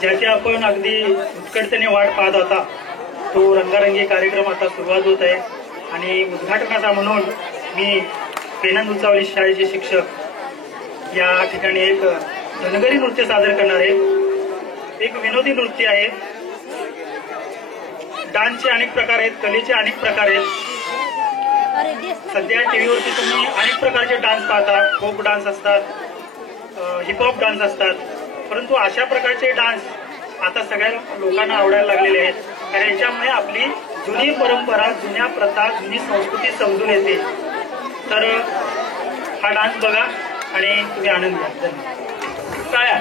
ज्याची आपण अगदी उत्कटतेने वाट पाहत होता तो रंगारंगी कार्यक्रम आता सुरुवात होत आहे आणि उद्घाटनाचा म्हणून मी पेनंद उचावली शाळेचे शिक्षक या ठिकाणी एक धनगरी नृत्य सादर करणार आहे। एक विनोदी नृत्य आहे। डान्सचे अनेक प्रकार आहेत, कलेचे अनेक प्रकार आहेत। सध्या टीव्हीवरती तुम्ही अनेक प्रकारचे डान्स पाहता, फोक डान्स असतात, हिपहॉप डान्स असतात, परंतु अशा प्रकारचे डान्स आता सगळ्या लोकांना आवडायला लागलेले आहेत। कारण याच्यामुळे आपली जुनी परंपरा, जुन्या प्रथा, जुनी संस्कृती समजून येते। तर हा डान्स बघा आणि तुम्ही आनंद घ्या। धन्यवाद। टाळ्या।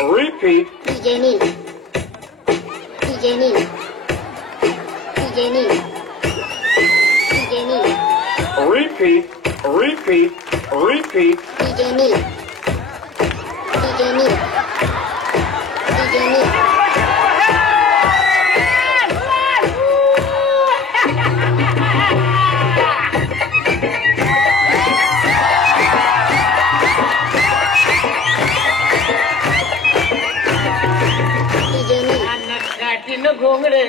Repeat. DJ Neil. DJ Neil. DJ Neil. DJ Neil. Repeat. DJ Neil. DJ Neil. DJ Neil. घोंगडे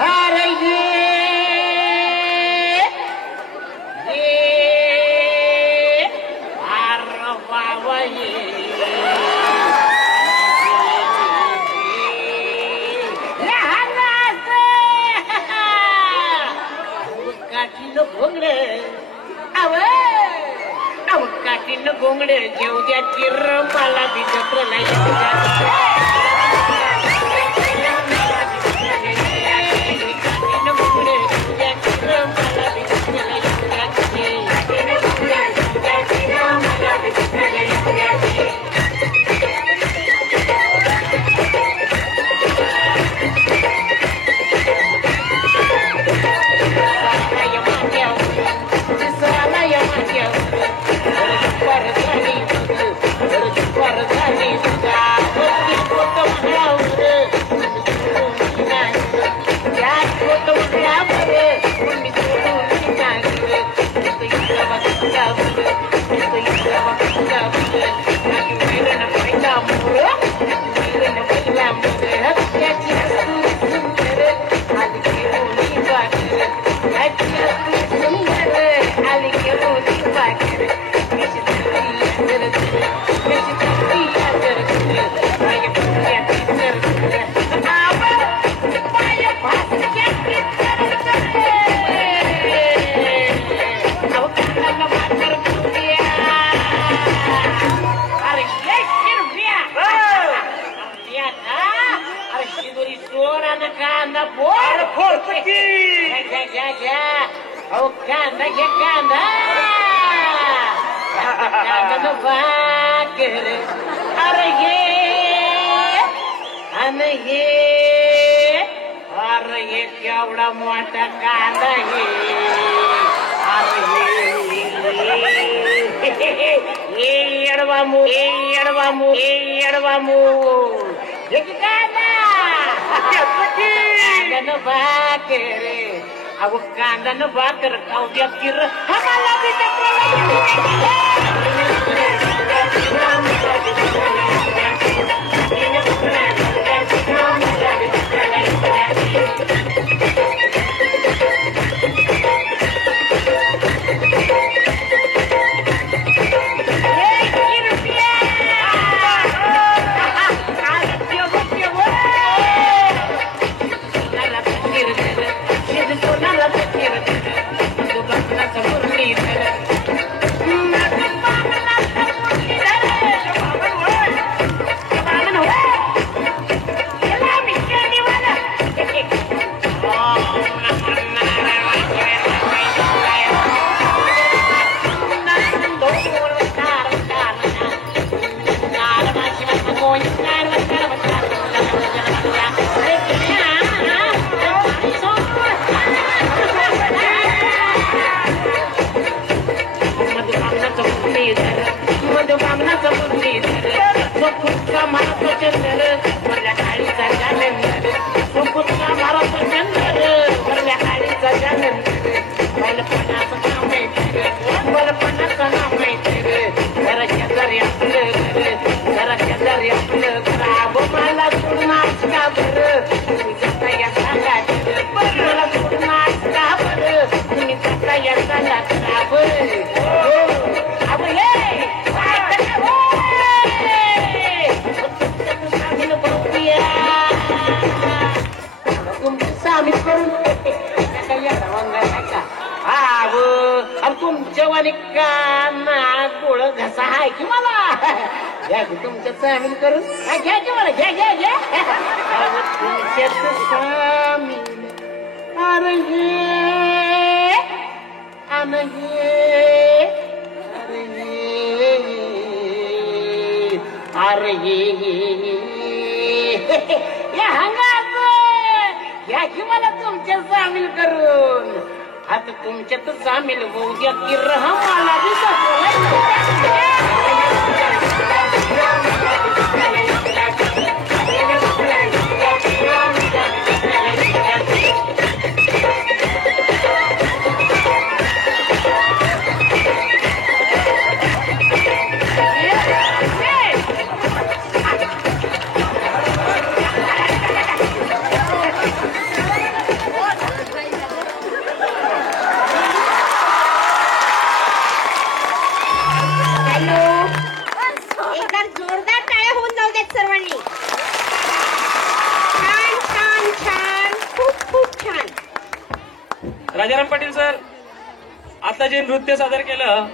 अरे ये अरे बाबा ये काठीनं घोंगडे अव काठीनं घोंगडे जेव द्या चिर मला बी जत्र नाही। केवढा मोठा कांदा हे एडवामू कांदा भाकर अहो कांदा भाकर खाऊ द्या किर आम्हाला बी नर वरल्या काळीचा जाणंदर सुपुत्र मारत चंदर वरल्या काळीचा जाणंदर बालपणाचं नाव माहिती बालपणाचं नाव माहिती जरा शेजारी आपलं घर जरा शेजारी आपलं खराब मला सोडणार का बरं तुम्ही जाता या सांगा मला सोडणार का बरं तुम्ही जाता या सांगा खराब सामील करून तुमच्या वाणी काना गोळ घसा आहे की मला घ्या की तुमच्या सामील करून घ्या की मला घ्या घ्या घ्या तुमच्यात सामील अरे घे अरे या हंगात घ्या की मला तुमच्या सामील करून आता तुमच्यात सामील होऊ द्या की मला एकदा जोरदार टाळ्या होऊन जाऊ देत सर्वांनी. छान छान छान खूप खूप छान. राजाराम पाटील सर आता जे नृत्य सादर केलं